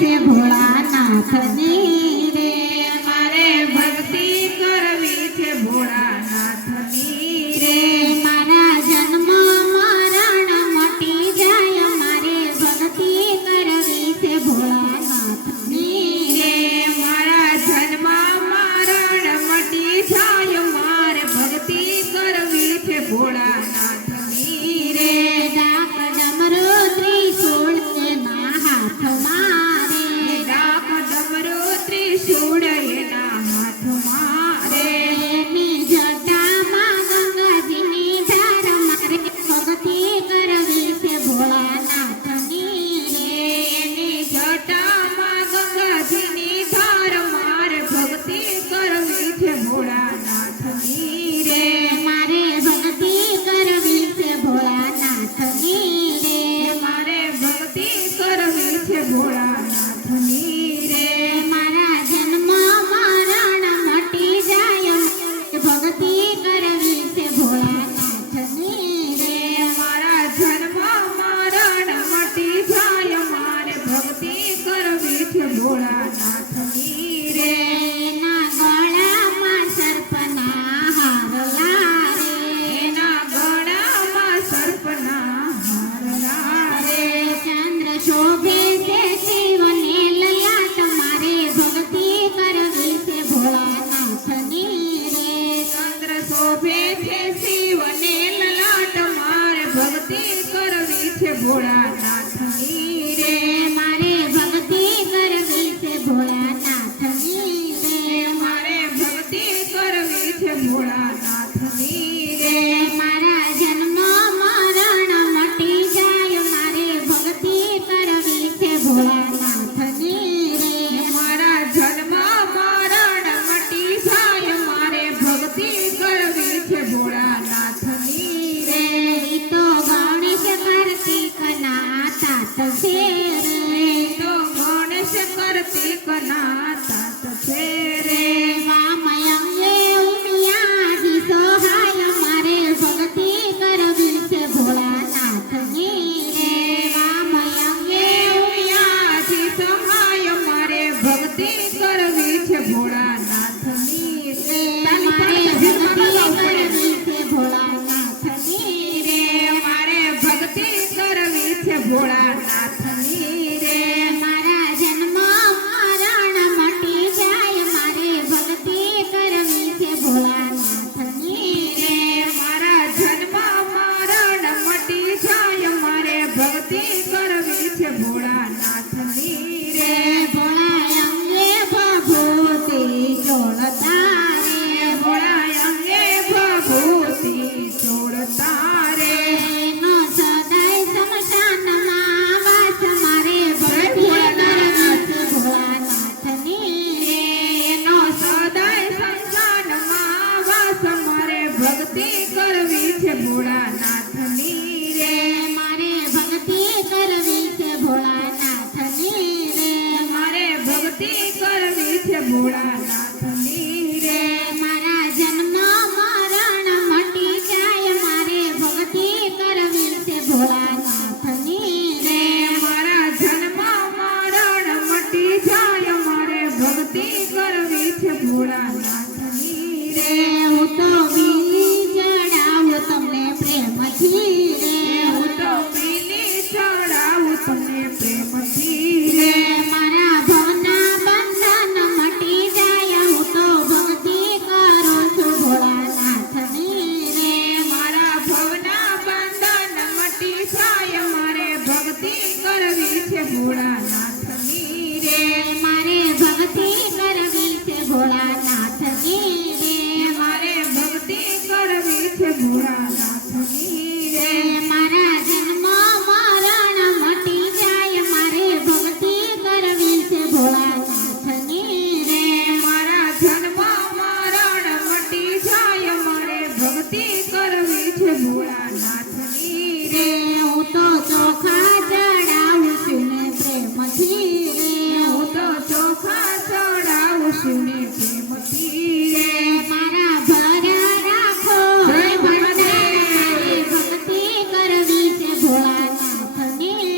છે ભોળાનાથની રે મારે ભક્તિ કરવી છે ભોળાનાથની રે મારા જન્મ મરણ મટી જાય મારે ભક્તિ કરવી છે ભોળાનાથની રે મારા જન્મ મરણ મટી જાય મારે ભક્તિ કરવી છે ભોળાનાથની રે ડાક ડમરો ત્રિશૂળ એના હાથમાં રે ડાક ડમરો ત્રિશૂળ એના હાથમાં રે એની જટામાં ગંગાજીની ધાર મારે ભક્તિ કરવી છે ભોળાનાથની રે એની જટામાં ગંગાજીની ધાર મારે ભક્તિ કરવી છે ભોળાનાથની રે મારે ભક્તિ કરવી છે ભોળાનાથની રે મારે ભક્તિ કરવી છે ભોળાનાથની રે મારા જન્મ મરણ મટી જાય ભક્તિ કરવી છે ભોળાનાથની રે મારા જન્મ મરણ મટી જાય મારે ભક્તિ કરવી છે ભોળાનાથની રે એના ગળામાં સર્પના હારલા રે એના ગળામાં સર્પના હારલા રે ચંદ્ર શોભે છે શિવને લલાટ મારે ભક્તિ કરવી છે ભોળાનાથની રે ચંદ્ર શોભે છે શિવને લલાટ મારે ભક્તિ કરવી છે ભોળાનાથની રે મારે ભક્તિ કરવી છે ભોળાનાથની રે મારે ભક્તિ કરવી છે ભોળાનાથની રે મારા જન્મ મરણ મટી જાય મારે ભક્તિ કરવી છે ભોળાનાથની રે મારા જન્મ મરણ મટી જાય મારે ભક્તિ કરવી છે ભોળાનાથની રે ઈ તો ગણેશ કાર્તિકના તાત છે રે તો ગણેશ કાર્તિકના તાત છે રે વામયંગે ઉમિયાજી સહાય મારે ભક્તિ કરવી છે ભોળાનાથની રે વામયંગે ઉમિયાથી સહાય મારે ભક્તિ કરવી છે ભોળાનાથની રે મારે ભક્તિ કરવી છે ભોળાનાથની રે મારે ભક્તિ કરવી છે ભોળાનાથની રે મારા જન્મ મરણ મટી જાય મારે ભક્તિ કરવી છે ભોળાનાથની રે મારા જન્મ મરણ મટી જાય મારે ભક્તિ કરવી છે ભોળાનાથની રે ભોળા અંગે ભભૂતિ ચોળતા રે ભોળા અંગે ભભૂતિ ચોળતા રે એનો સદાય સ્મશાનમાં વાસ મારે ભક્તિ કરવી છે ભોળાનાથની રે એનો સદાય સંસારમાં વાસ મારે ભક્તિ કરવી છે ભોળાનાથની રે મારે ભક્તિ કરવી છે ભોળાનાથની રે મારે ભક્તિ કરવી છે ભોળાનાથની રે મારા જન્મ મરણ મટી જાય મારે ભક્તિ કરવી છે ભોળાનાથની રે મારા જન્મ મરણ મટી જાય મારે ભક્તિ કરવી છે ભોળાનાથની રે હું તો બીલી ચડાવું તમને પ્રેમથી રે હું તો પીલી ચડાવું તમને પ્રેમથી રે મારા ભવના બંધન મટી જાય હું તો ભક્તિ કરું છું ભોળાનાથની રે મારા ભવના બંધન મટી જાય મારે ભક્તિ કરવી છે ભોળાનાથની રે મારે ભક્તિ કરવી છે ભોળાનાથની રે મારે ભક્તિ કરવી છે ભોળાનાથની રે મારા જન્મ મરણ મટી જાય મારે ભક્તિ કરવી છે ભોળાનાથની રે મારા જન્મ મરણ મટી જાય મારે ભક્તિ કરવી છે ભોળાનાથની રે હું તો ચોખા ચડાવું છું ને પ્રેમથી રે હું તો ચોખા ચડાવું છું ને પ્રેમથી રે મારા ભર્યા રાખો જય ભંડારે ભક્તિ કરવી છે ભોળાનાથની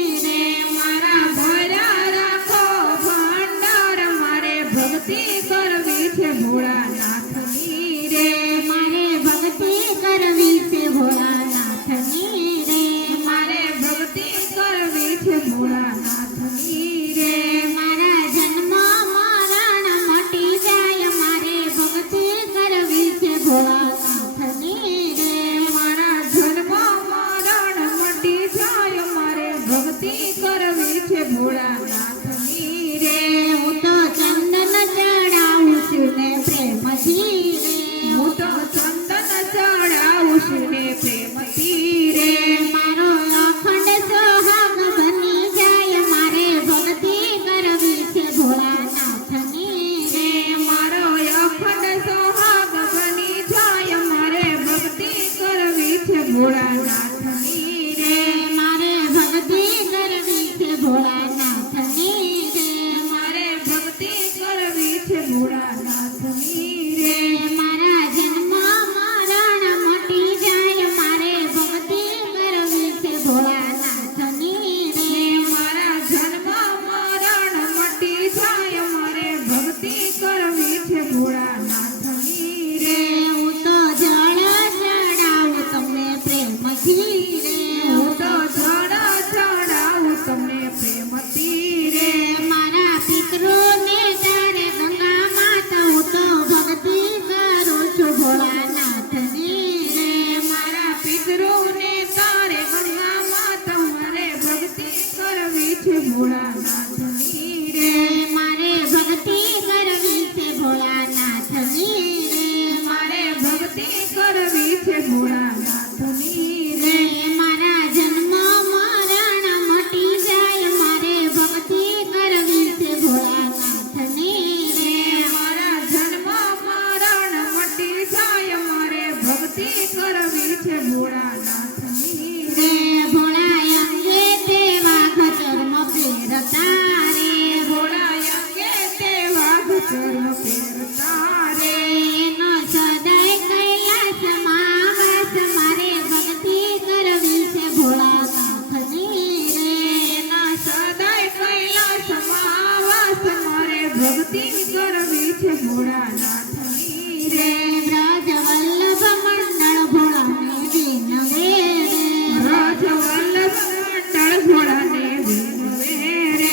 પહેરતા રે ભોળા અંગે તે વાઘ ચર પહેરતા રે એનો સદાય કૈલાસમાં વાસ મારે ભક્તિ કરવી છે ભોળાનાથની રે એના સદાય કૈલાસમાં વાસ મારે ભક્તિ કરવી છે ભોળાનાથની રે બ્રજ વલ્લભ મંડળ ભોળાને વિનવે રે રાજ વલ્લભ મંડળ ભોળાને વિનવે રે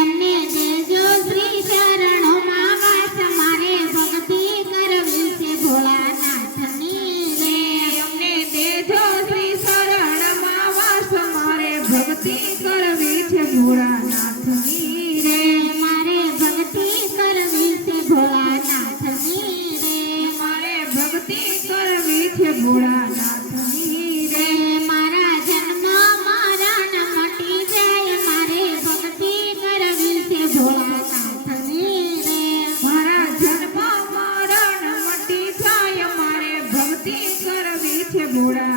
અમને દેજો શ્રી ચરણોમાં વાસ મારે ભક્તિ કરવી છે ભોળાનાથની રે અમને દેજો શ્રી શરણમાં વાસ મારે ભક્તિ કરવી છે ભોળાનાથની રે મારે ભક્તિ કરવી છે ભોળાનાથની રે મારે ભક્તિ કરવી છે ભોળાનાથની રે મારા જન્મ મરણ મટી જાય મારે ભક્તિ કરવી છે ભોળાનાથની રે મારા જન્મ મરણ મટી જાય મારે ભક્તિ કરવી છે ભોળા